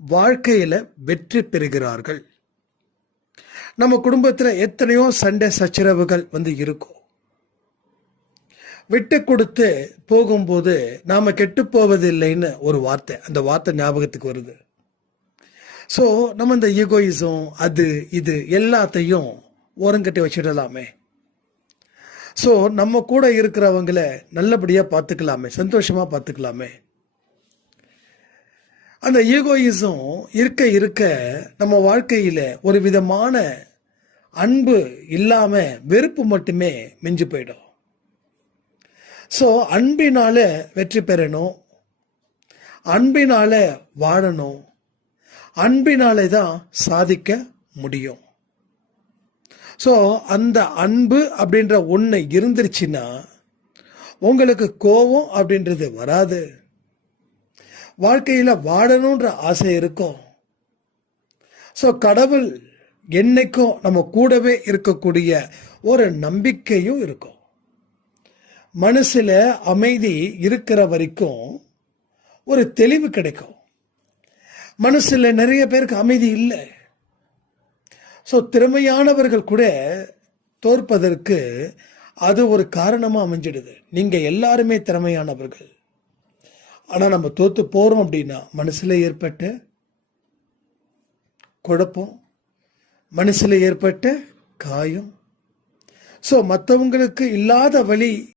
வாழ்க்கையில வெற்றி பெறுகிறார்கள். நம்ம குடும்பத்துல எத்தனையோ சண்டை சச்சரவுகள் இருக்கும். விட்டு கொடுத்து போகும்போது நாம கெட்டு போவதில்லைன்னு ஒரு வார்த்தை, அந்த வார்த்தை ஞாபகத்துக்கு வருது. ஸோ நம்ம இந்த ஈகோயிசம் அது இது எல்லாத்தையும் ஓரங்கட்டி வச்சிடலாமே. ஸோ நம்ம கூட இருக்கிறவங்கள நல்லபடியாக பார்த்துக்கலாமே, சந்தோஷமாக பார்த்துக்கலாமே. அந்த ஈகோயிசம் இருக்க இருக்க நம்ம வாழ்க்கையில் ஒரு விதமான அன்பு இல்லாமல் வெறுப்பு மட்டுமே மிஞ்சி போயிடும். ஸோ அன்பினால வெற்றி பெறணும், அன்பினால வாழணும், அன்பினாலே தான் சாதிக்க முடியும். ஸோ அந்த அன்பு அப்படின்ற ஒன்று இருந்துருச்சுன்னா உங்களுக்கு கோபம் அப்படின்றது வராது. வாழ்க்கையில் வாழணுன்ற ஆசை இருக்கும். ஸோ கடவுள் என்னைக்கும் நம்ம கூடவே இருக்கக்கூடிய ஒரு நம்பிக்கையும் இருக்கும். மனசில் அமைதி இருக்கிற வரைக்கும் ஒரு தெளிவு கிடைக்கும். மனசில் நிறைய பேருக்கு அமைதி இல்லை. ஸோ திறமையானவர்கள் கூட தோற்பதற்கு அது ஒரு காரணமாக அமைஞ்சிடுது. நீங்கள் எல்லாருமே திறமையானவர்கள், ஆனால் நம்ம தோற்று போகிறோம் அப்படின்னா மனசில் ஏற்பட்ட குழப்பம், மனசில் ஏற்பட்ட காயம். ஸோ மற்றவங்களுக்கு இல்லாத வழி